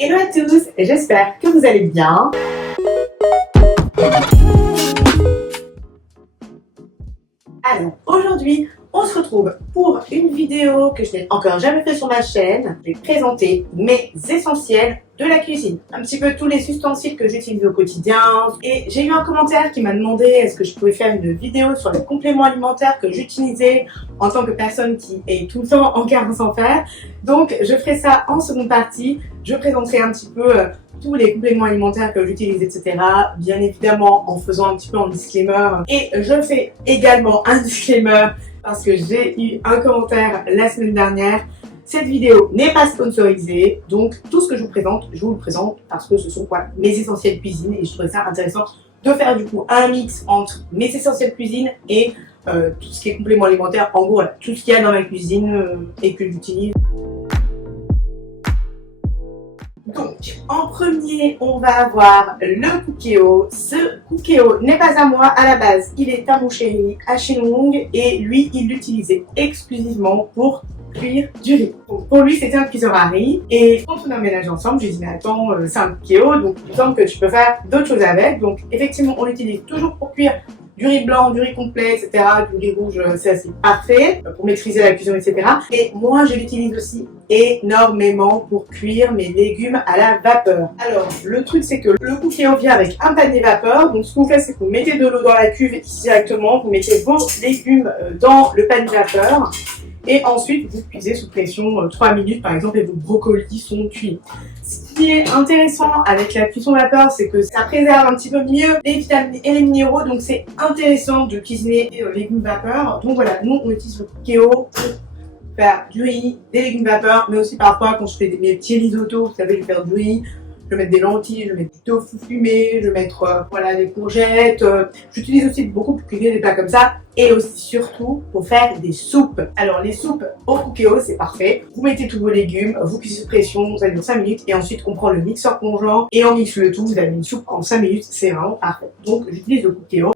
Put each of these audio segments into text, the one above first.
Hello à tous, j'espère que vous allez bien. Alors aujourd'hui, on se retrouve pour une vidéo que je n'ai encore jamais fait sur ma chaîne. Je vais présenter mes essentiels de la cuisine. Un petit peu tous les ustensiles que j'utilise au quotidien. Et j'ai eu un commentaire qui m'a demandé est-ce que je pouvais faire une vidéo sur les compléments alimentaires que j'utilisais en tant que personne qui est tout le temps en carence en fer. Donc je ferai ça en seconde partie. Je présenterai un petit peu tous les compléments alimentaires que j'utilise, etc. Bien évidemment en faisant un petit peu un disclaimer. Et je fais également un disclaimer parce que j'ai eu un commentaire la semaine dernière. Cette vidéo n'est pas sponsorisée, donc tout ce que je vous le présente parce que ce sont mes essentiels cuisine et je trouvais ça intéressant de faire du coup un mix entre mes essentiels cuisine et tout ce qui est complément alimentaire, en gros voilà, tout ce qu'il y a dans ma cuisine et que j'utilise. Donc, en premier, on va avoir le Cookéo. Ce Cookéo n'est pas à moi à la base, il est à mon chéri, à Shenlong, et lui, il l'utilisait exclusivement pour cuire du riz. Donc, pour lui, c'était un cuiseur à riz, et quand on a ménagé ensemble, j'ai dit, mais attends, c'est un Cookéo, donc il me semble que tu peux faire d'autres choses avec. Donc, effectivement, on l'utilise toujours pour cuire du riz blanc, du riz complet, etc., du riz rouge, c'est assez parfait pour maîtriser la cuisson, etc. Et moi, je l'utilise aussi énormément pour cuire mes légumes à la vapeur. Alors, le truc, c'est que le Cookéo vient avec un panier vapeur. Donc, ce que vous faites, c'est que vous mettez de l'eau dans la cuve ici directement, vous mettez vos légumes dans le panier vapeur. Et ensuite, vous cuisez sous pression 3 minutes, par exemple, et vos brocolis sont cuits. Ce qui est intéressant avec la cuisson vapeur, c'est que ça préserve un petit peu mieux les vitamines et les minéraux. Donc, c'est intéressant de cuisiner les légumes vapeur. Donc, voilà, nous, on utilise le Cookéo pour faire du riz, des légumes vapeur, mais aussi parfois, quand je fais mes petits risottos, vous savez, je vais faire du riz. Je vais mettre des lentilles, je vais mettre du tofu fumé, je vais mettre voilà, des courgettes. J'utilise aussi beaucoup pour cuisiner des plats comme ça et aussi surtout pour faire des soupes. Alors les soupes au Cookéo, c'est parfait. Vous mettez tous vos légumes, vous cuisez sous pression, ça dure 5 minutes et ensuite on prend le mixeur plongeant et on mixe le tout. Vous avez une soupe en 5 minutes, c'est vraiment parfait. Donc j'utilise le Cookéo.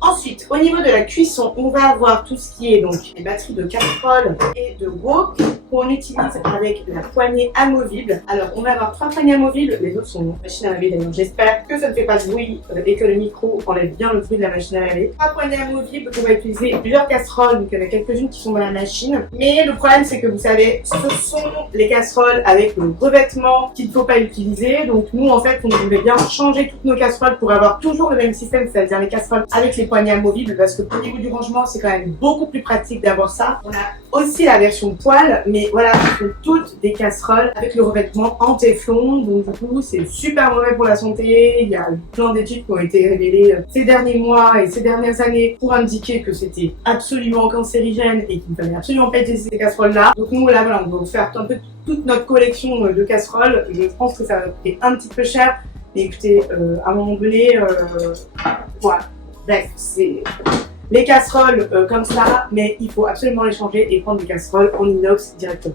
Ensuite, au niveau de la cuisson, on va avoir tout ce qui est donc les batteries de casserole et de wok qu'on utilise avec la poignée amovible. Alors, on va avoir 3 poignées amovibles, les autres sont machines à laver d'ailleurs. J'espère que ça ne fait pas de bruit et que le micro enlève bien le bruit de la machine à laver. 3 poignées amovibles qu'on va utiliser plusieurs casseroles, donc il y en a quelques-unes qui sont dans la machine. Mais le problème, c'est que vous savez, ce sont les casseroles avec le revêtement qu'il ne faut pas utiliser. Donc, nous, en fait, on devrait bien changer toutes nos casseroles pour avoir toujours le même système, c'est-à-dire les casseroles avec les poignées amovibles, parce que au niveau du rangement, c'est quand même beaucoup plus pratique d'avoir ça. On a aussi la version poêle, mais voilà, ce sont toutes des casseroles avec le revêtement en téflon, donc du coup, c'est super mauvais pour la santé. Il y a plein d'études qui ont été révélées ces derniers mois et ces dernières années pour indiquer que c'était absolument cancérigène et qu'il ne fallait absolument pas utiliser ces casseroles-là. Donc nous, là, voilà, on va vous faire un peu toute notre collection de casseroles. Je pense que ça va coûter un petit peu cher, mais écoutez, à un moment donné, voilà. Bref, c'est les casseroles comme ça, mais il faut absolument les changer et prendre des casseroles en inox directement.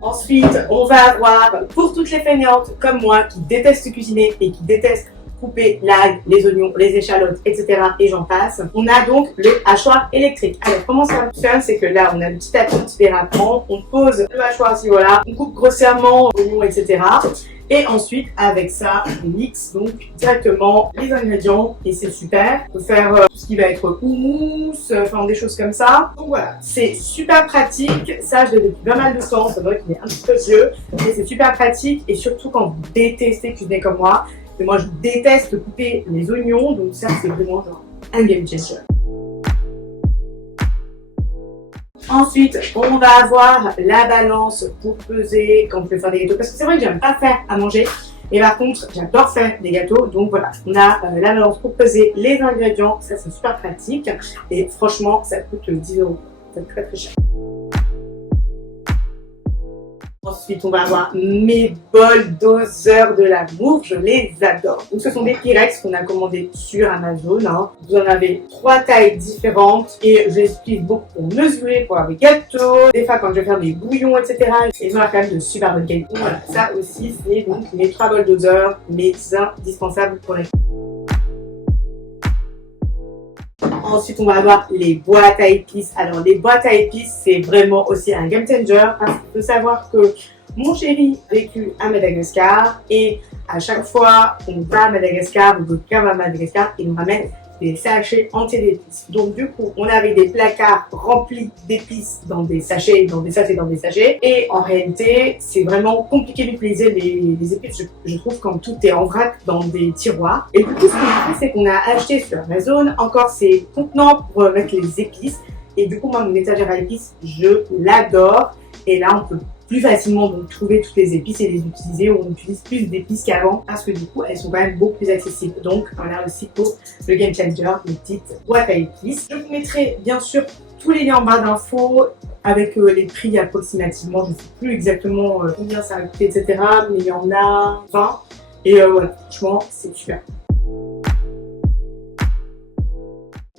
Ensuite, on va avoir, pour toutes les fainéantes comme moi qui détestent cuisiner et qui détestent couper l'ail, les oignons, les échalotes, etc. et j'en passe, on a donc le hachoir électrique. Alors, comment ça fonctionne? C'est que là, on a le petit tapis anti-dérapant, on pose le hachoir ici, voilà, on coupe grossièrement oignons, etc. Et ensuite, avec ça, on mixe donc directement les ingrédients et c'est super. On peut faire tout ce qui va être houmous, enfin des choses comme ça. Donc voilà, c'est super pratique. Ça, je l'ai depuis pas mal de temps. Ça doit qu'il est un petit peu vieux, mais c'est super pratique et surtout quand vous détestez cuisiner comme moi. Et moi, je déteste couper les oignons, donc ça, c'est vraiment genre un game changer. Ensuite, on va avoir la balance pour peser quand on peut faire des gâteaux. Parce que c'est vrai que j'aime pas faire à manger. Et par contre, j'adore faire des gâteaux. Donc voilà, on a la balance pour peser les ingrédients. Ça, c'est super pratique. Et franchement, ça coûte 10 €. C'est très très cher. Ensuite, on va avoir mes bols doseurs de l'amour, je les adore. Donc, ce sont des Pyrex qu'on a commandés sur Amazon. Hein. Vous en avez 3 tailles différentes et je les utilise beaucoup pour mesurer, pour avoir des gâteaux, des fois quand je vais faire des bouillons, etc. Et ils ont quand même de super bonnes qualités. Voilà, ça aussi, c'est donc mes 3 bols doseurs, mes indispensables pour les. Ensuite, on va avoir les boîtes à épices. Alors, les boîtes à épices, c'est vraiment aussi un game changer parce qu'il faut savoir que mon chéri a vécu à Madagascar et à chaque fois qu'on va à Madagascar ou que quelqu'un va à Madagascar, il nous ramène des sachets entiers d'épices. Donc du coup, on avait des placards remplis d'épices dans des sachets, dans des sachets, dans des sachets. Et en réalité, c'est vraiment compliqué d'utiliser les épices, je trouve, quand tout est en vrac dans des tiroirs. Et du coup, ce qu'on a fait, c'est qu'on a acheté sur Amazon encore ces contenants pour mettre les épices. Et du coup, moi, mon étagère à épices, je l'adore. Et là, on peut plus facilement donc trouver toutes les épices et les utiliser. On utilise plus d'épices qu'avant parce que du coup elles sont quand même beaucoup plus accessibles. Donc voilà aussi pour le game changer, une petite boîte à épices. Je vous mettrai bien sûr tous les liens en barre d'infos avec les prix approximativement. Je ne sais plus exactement combien ça va coûter, etc. Mais il y en a 20 et voilà, franchement c'est super.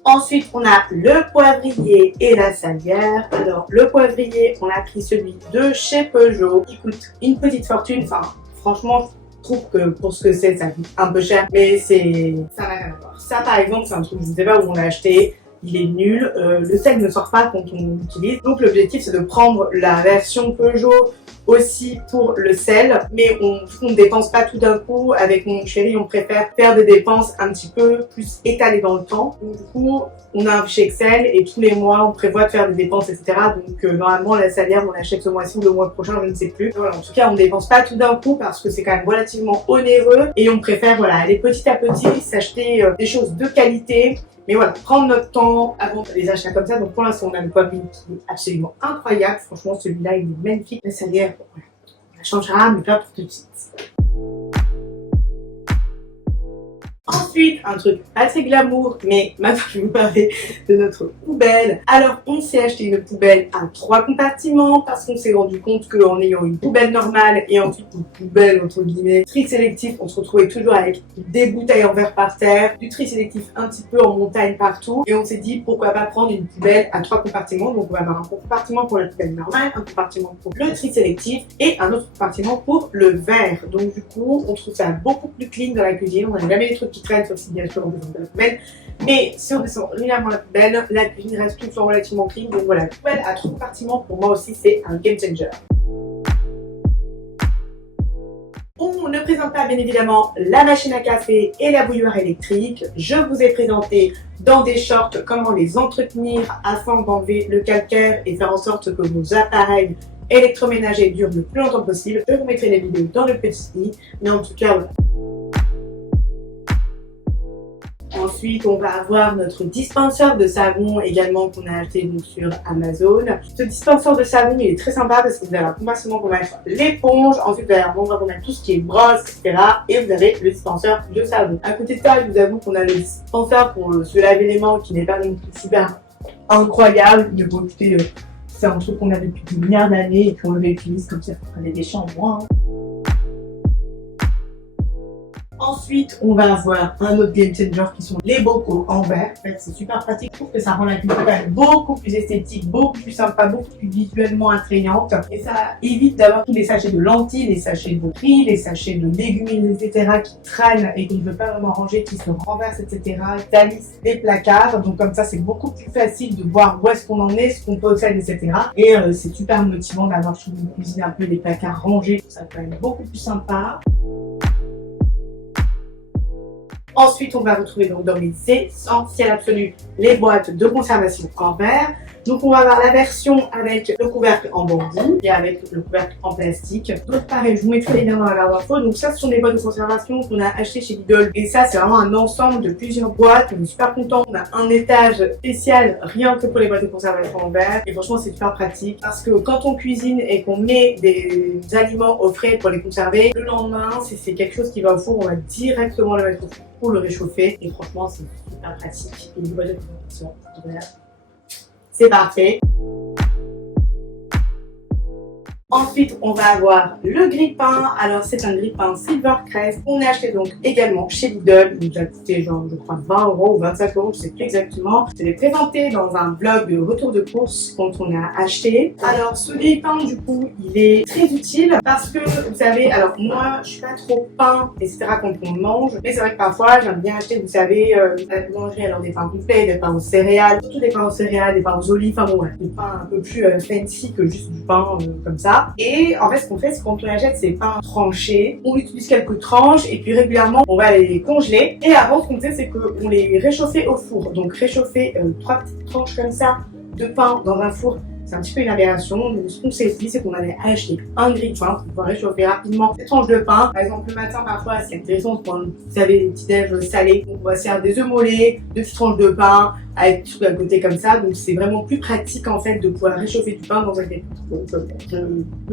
Ensuite, on a le poivrier et la salière. Alors, le poivrier, on a pris celui de chez Peugeot. Il coûte une petite fortune. Enfin, franchement, je trouve que pour ce que c'est, ça coûte un peu cher. Mais ça n'a rien à voir. Ça, par exemple, c'est un truc, je ne sais pas où on l'a acheté. Il est nul. Le sel ne sort pas quand on l'utilise. Donc, l'objectif, c'est de prendre la version Peugeot aussi pour le sel, mais on ne dépense pas tout d'un coup. Avec mon chéri, on préfère faire des dépenses un petit peu plus étalées dans le temps. Donc, du coup, on a un fichier Excel et tous les mois, on prévoit de faire des dépenses, etc. Donc, normalement, la salière, on l'achète ce mois-ci ou le mois prochain, je ne sais plus. Voilà, en tout cas, on ne dépense pas tout d'un coup parce que c'est quand même relativement onéreux et on préfère voilà, aller petit à petit, s'acheter des choses de qualité. Mais voilà, prendre notre temps avant les achats comme ça. Donc pour l'instant, on a le poivrier qui est absolument incroyable. Franchement, celui-là, il est magnifique. La salière, bon, voilà, on la changera, mais pas pour tout de suite. Ensuite, un truc assez glamour, mais maintenant je vais vous parler de notre poubelle. Alors, on s'est acheté une poubelle à 3 compartiments parce qu'on s'est rendu compte qu'en ayant une poubelle normale et ensuite une poubelle entre guillemets tri sélectif, on se retrouvait toujours avec des bouteilles en verre par terre, du tri sélectif un petit peu en montagne partout. Et on s'est dit pourquoi pas prendre une poubelle à 3 compartiments. Donc on va avoir un compartiment pour la poubelle normale, un compartiment pour le tri sélectif et un autre compartiment pour le verre. Donc du coup, on trouve ça beaucoup plus clean dans la cuisine. On n'a jamais des trucs qui traînent, sauf si bien sûr on descend de la poubelle. Mais si on descend régulièrement la poubelle, la cuisine reste tout le temps relativement clean. Donc voilà, la poubelle à 3 compartiments, pour moi aussi, c'est un game changer. On ne présente pas bien évidemment la machine à café et la bouilloire électrique. Je vous ai présenté dans des shorts comment les entretenir afin d'enlever le calcaire et faire en sorte que vos appareils électroménagers durent le plus longtemps possible. Je vous mettrai les vidéos dans le petit i, mais en tout cas voilà. Ensuite, on va avoir notre dispenseur de savon également qu'on a acheté donc sur Amazon. Ce dispenseur de savon, il est très sympa parce que vous avez un compartiment pour mettre l'éponge, ensuite vous avez un endroit pour mettre tout ce qui est brosse, etc. Et vous avez le dispenseur de savon. À côté de ça, je vous avoue qu'on a le dispenseur pour se laver les mains qui n'est pas non plus super incroyable. Mais bon, écoutez, c'est un truc qu'on a depuis des milliards d'années et qu'on le réutilise comme ça pour les déchets en moins. Ensuite, on va avoir un autre game changer qui sont les bocaux en verre. En fait, c'est super pratique. Je trouve que ça rend la cuisine quand même beaucoup plus esthétique, beaucoup plus sympa, beaucoup plus visuellement attrayante. Et ça évite d'avoir tous les sachets de lentilles, les sachets de riz, les sachets de légumineuses, etc. qui traînent et qu'on ne veut pas vraiment ranger, qui se renversent, etc. qui talissent les placards. Donc comme ça, c'est beaucoup plus facile de voir où est-ce qu'on en est, ce qu'on possède, etc. Et c'est super motivant d'avoir sur une cuisine un peu les placards rangés. Ça quand même beaucoup plus sympa. Ensuite, on va retrouver donc dans les essentiels absolus les boîtes de conservation en verre. Donc, on va avoir la version avec le couvercle en bambou et avec le couvercle en plastique. Donc, pareil, je vous mettrai les liens dans la barre d'infos. Donc, ça, ce sont des boîtes de conservation qu'on a achetées chez Lidl. Et ça, c'est vraiment un ensemble de plusieurs boîtes. On est super content. On a un étage spécial rien que pour les boîtes de conservation en verre. Et franchement, c'est super pratique parce que quand on cuisine et qu'on met des aliments au frais pour les conserver, le lendemain, si c'est quelque chose qui va au four, on va directement le mettre au four pour le réchauffer. Et franchement, c'est super pratique. Et une boîte de conservation en verre, c'est parfait. Ensuite, on va avoir le grille-pain. Alors, c'est un grille-pain Silvercrest. On a acheté donc également chez Lidl. Il nous a coûté genre, je crois, 20 € ou 25 €, je sais plus exactement. Je l'ai présenté dans un vlog de retour de course quand on a acheté. Alors, ce grille-pain, du coup, il est très utile parce que, vous savez, alors moi, je suis pas trop pain, etc. quand on mange. Mais c'est vrai que parfois, j'aime bien acheter, vous savez, manger alors des pains complets, des pains aux céréales, surtout des pains aux céréales, des pains aux olives, enfin bon, ouais, des pains un peu plus fancy que juste du pain comme ça. Et en fait, ce qu'on fait, c'est quand on achète ces pains tranchés, on utilise quelques tranches et puis régulièrement, on va les congeler. Et avant, ce qu'on faisait, c'est qu'on les réchauffait au four. Donc, réchauffer 3 petites tranches comme ça de pain dans un four, c'est un petit peu une aberration. Donc, ce qu'on s'est dit, c'est qu'on allait acheter un grille-pain pour pouvoir réchauffer rapidement ces tranches de pain. Par exemple, le matin, parfois, c'est intéressant pour, vous savez, des petits déj salés. On va se faire des œufs mollets, 2 petites tranches de pain, avec tout à côté comme ça. Donc, c'est vraiment plus pratique, en fait, de pouvoir réchauffer du pain dans un grille-pain. Donc, je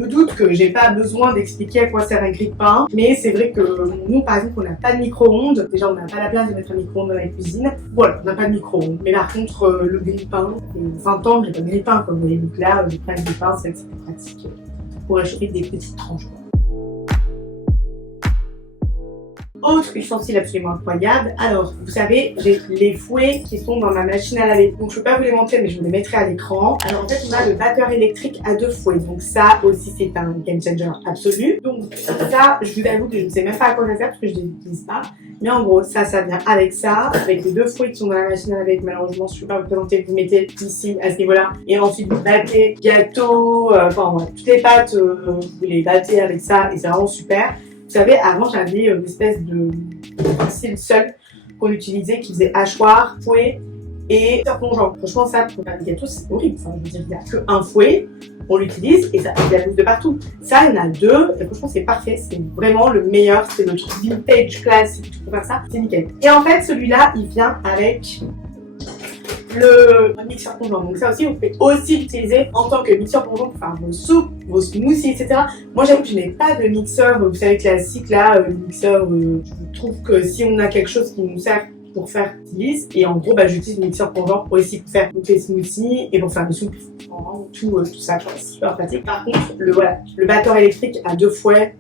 me doute que j'ai pas besoin d'expliquer à quoi sert un grille-pain. Mais c'est vrai que nous, par exemple, on n'a pas de micro-ondes. Déjà, on n'a pas la place de mettre un micro-ondes dans la cuisine. Voilà, on n'a pas de micro-ondes. Mais par contre, le grille-pain, 20 ans, j'ai pas de grille-pain, comme vous voyez. Donc là, j'ai pris un grille-pain, c'est pratique pour réchauffer des petites tranches. Autre ustensile absolument incroyable, alors vous savez, j'ai les fouets qui sont dans ma machine à laver. Donc je ne peux pas vous les montrer, mais je vous les mettrai à l'écran. Alors en fait, on a le batteur électrique à 2 fouets. Donc ça aussi, c'est un game changer absolu. Donc ça, je vous avoue que je ne sais même pas à quoi ça sert parce que je ne l'utilise pas. Mais en gros, ça vient avec ça, avec les 2 fouets qui sont dans la machine à laver. Malheureusement, je ne peux pas vous présenter, vous mettez ici à ce niveau-là. Et ensuite, vous battez gâteau, enfin voilà, toutes les pâtes, vous les battez avec ça et c'est vraiment super. Vous savez, avant, j'avais une espèce de style seul qu'on utilisait qui faisait hachoir, fouet et plongeant. Franchement, ça, pour faire des gâteaux, c'est horrible. Enfin, je veux dire, il n'y a qu'un fouet, on l'utilise et ça fait de la mousse de partout. Ça, il y en a 2 et franchement, c'est parfait. C'est vraiment le meilleur. C'est le truc vintage classique. Tu peux faire ça, c'est nickel. Et en fait, celui-là, il vient avec le mixeur plongeant. Donc ça aussi, vous pouvez aussi l'utiliser en tant que mixeur plongeant pour faire vos soupes, vos smoothies, etc. Moi, j'avoue que je n'ai pas de mixeur, vous savez, classique là, le mixeur, je trouve que si on a quelque chose qui nous sert pour faire lisse, et en gros, j'utilise le mixeur plongeant pour aussi pour faire toutes les smoothies et pour faire des soupes, tout ça, c'est super pratique. Par contre, le batteur électrique à 2 fouets,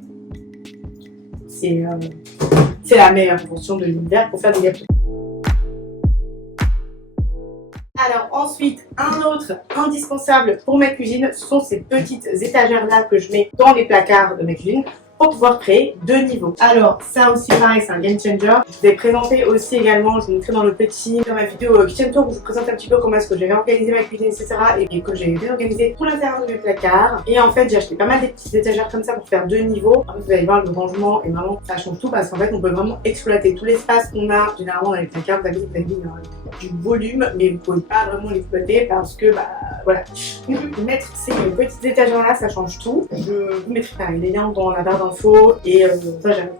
c'est la meilleure fonction de l'univers pour faire des gâteaux. Alors ensuite, un autre indispensable pour ma cuisine, ce sont ces petites étagères là que je mets dans les placards de ma cuisine pour pouvoir créer 2 niveaux. Alors ça aussi pareil, c'est un game changer. Je vous ai présenté aussi également, je vous montrais dans ma vidéo Kitchen Tour où je vous présente un petit peu comment est-ce que j'ai réorganisé ma cuisine, etc. et que j'ai réorganisé tout l'intérieur de mes placards. Et en fait, j'ai acheté pas mal des petites étagères comme ça pour faire 2 niveaux. En fait, vous allez voir le rangement et vraiment ça change tout parce qu'en fait, on peut vraiment exploiter tout l'espace qu'on a généralement dans les placards. Vous avez du volume, mais vous pouvez pas vraiment l'exploiter parce que voilà. Mettre ces petites étagères là, ça change tout. Je vous mettrai pareil les liens dans la barre d'infos et ça j'aime.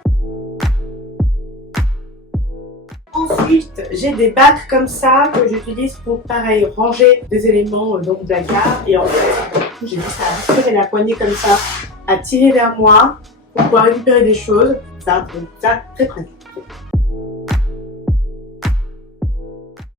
Ensuite, j'ai des bacs comme ça que j'utilise pour pareil ranger des éléments dans mon placard et en fait, j'ai juste à tirer la poignée comme ça, à tirer vers moi pour pouvoir récupérer des choses. Ça très pratique.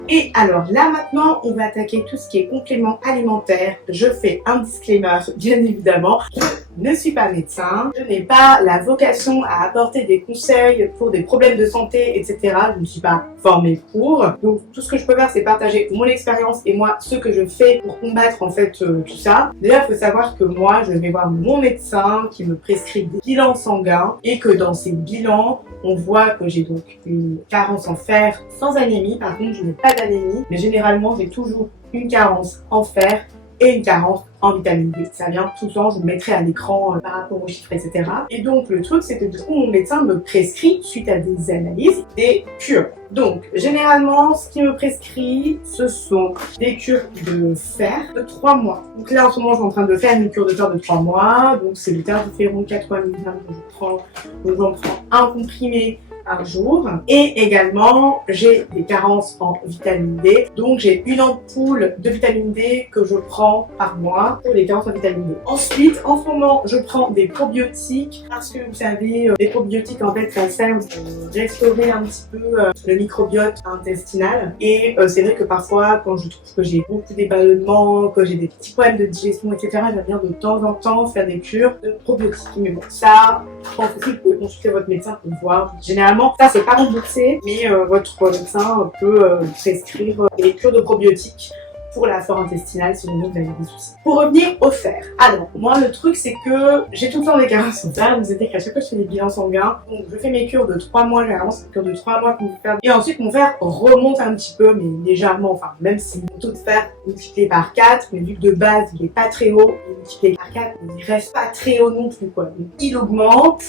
Et alors là maintenant, on va attaquer tout ce qui est complément alimentaire. Je fais un disclaimer, bien évidemment. Je ne suis pas médecin, je n'ai pas la vocation à apporter des conseils pour des problèmes de santé, etc. Je ne suis pas formée pour. Donc tout ce que je peux faire, c'est partager mon expérience et moi, ce que je fais pour combattre en fait tout ça. Déjà, il faut savoir que moi, je vais voir mon médecin qui me prescrit des bilans sanguins et que dans ces bilans, on voit que j'ai donc une carence en fer sans anémie. Par contre, je n'ai pas d'anémie, mais généralement, j'ai toujours une carence en fer et une carence en vitamine D. Ça vient tout le temps, je vous mettrai à l'écran par rapport aux chiffres, etc. Et donc, le truc, c'est que du coup, mon médecin me prescrit, suite à des analyses, des cures. Donc, généralement, ce qu'il me prescrit, ce sont des cures de fer de 3 mois. Donc là, en ce moment, je suis en train de faire une cure de fer de 3 mois. Donc, c'est le terféron 80 mg que je prends. Donc, j'en prends un comprimé par jour. Et également, j'ai des carences en vitamine D. Donc, j'ai une ampoule de vitamine D que je prends par mois pour les carences en vitamine D. Ensuite, en ce moment, je prends des probiotiques parce que vous savez, les probiotiques, en fait, ça sert de restaurer un petit peu le microbiote intestinal. Et c'est vrai que parfois, quand je trouve que j'ai beaucoup d'éballements, que j'ai des petits problèmes de digestion, etc., j'aime bien de temps en temps faire des cures de probiotiques. Mais bon, ça, je pense aussi que vous pouvez consulter votre médecin pour voir. Généralement, ça, c'est pas remboursé, mais votre médecin peut prescrire des cures de probiotiques pour la flore intestinale si jamais vous avez des soucis. Pour revenir au fer. Alors, moi, le truc, c'est que j'ai tout le temps des carences en fer. Vous savez qu'à chaque fois que je fais des bilans sanguins, donc je fais mes cures de 3 mois, généralement, c'est une cure de 3 mois qu'on me fait. Et ensuite, mon fer remonte un petit peu, mais légèrement, enfin, même si mon taux de fer est multiplié par 4, mais vu que de base, il est pas très haut, il est multiplié par 4, mais il reste pas très haut non plus, quoi. Donc, il augmente.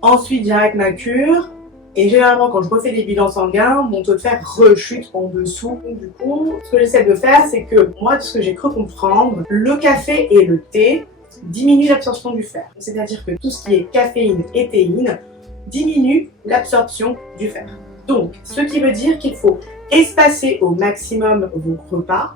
Ensuite, j'arrête ma cure. Et généralement, quand je refais les bilans sanguins, mon taux de fer rechute en dessous. Donc, du coup, ce que j'essaie de faire, c'est que moi, de ce que j'ai cru comprendre, le café et le thé diminuent l'absorption du fer. C'est-à-dire que tout ce qui est caféine et théine diminue l'absorption du fer. Donc, ce qui veut dire qu'il faut espacer au maximum vos repas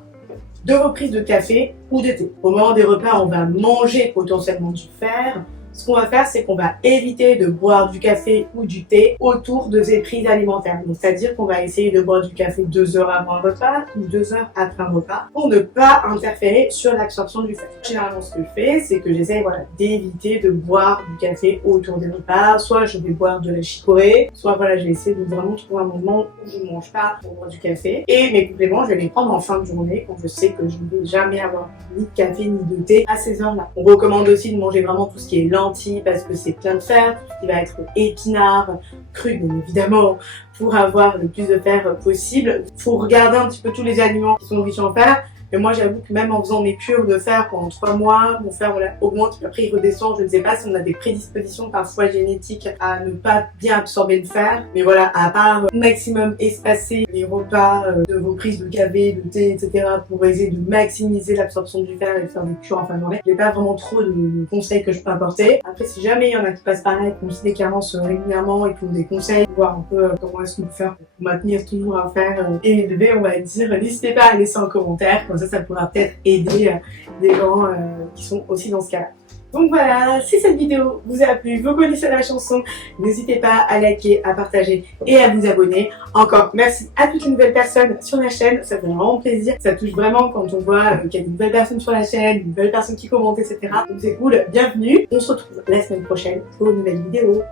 de vos prises de café ou de thé. Au moment des repas, on va manger potentiellement du fer. Ce qu'on va faire, c'est qu'on va éviter de boire du café ou du thé autour de ces prises alimentaires. Donc, c'est-à-dire qu'on va essayer de boire du café 2 heures avant un repas ou 2 heures après un repas pour ne pas interférer sur l'absorption du fer. Généralement, ce que je fais, c'est que j'essaie d'éviter de boire du café autour des repas. Soit je vais boire de la chicorée, soit je vais essayer de vraiment trouver un moment où je ne mange pas pour boire du café. Et mes compléments, je vais les prendre en fin de journée quand je sais que je ne vais jamais avoir ni de café ni de thé à ces heures-là. On recommande aussi de manger vraiment tout ce qui est lent parce que c'est plein de fer, tout ce qui va être épinards, cru bien évidemment, pour avoir le plus de fer possible. Il faut regarder un petit peu tous les aliments qui sont riches en fer. Mais moi, j'avoue que même en faisant mes cures de fer pendant 3 mois, mon fer augmente, puis après il redescend. Je ne sais pas si on a des prédispositions parfois génétiques à ne pas bien absorber le fer. Mais voilà, à part maximum espacer les repas de vos prises de café, de thé, etc. pour essayer de maximiser l'absorption du fer et de faire des cures en fin de journée. Il n'y a pas vraiment trop de conseils que je peux apporter. Après, si jamais il y en a qui passent par là et qui ont aussi des carences régulièrement et qui ont des conseils, voir un peu comment est-ce qu'on peut faire pour maintenir toujours un fer élevé, on va dire, n'hésitez pas à laisser en commentaire. Ça pourra peut-être aider des gens qui sont aussi dans ce cas-là. Donc voilà, si cette vidéo vous a plu, vous connaissez la chanson, n'hésitez pas à liker, à partager et à vous abonner. Encore merci à toutes les nouvelles personnes sur la chaîne, ça fait vraiment plaisir. Ça touche vraiment quand on voit qu'il y a de nouvelles personnes sur la chaîne, de nouvelles personnes qui commentent, etc. Donc c'est cool, bienvenue. On se retrouve la semaine prochaine pour une nouvelle vidéo.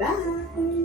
Bye!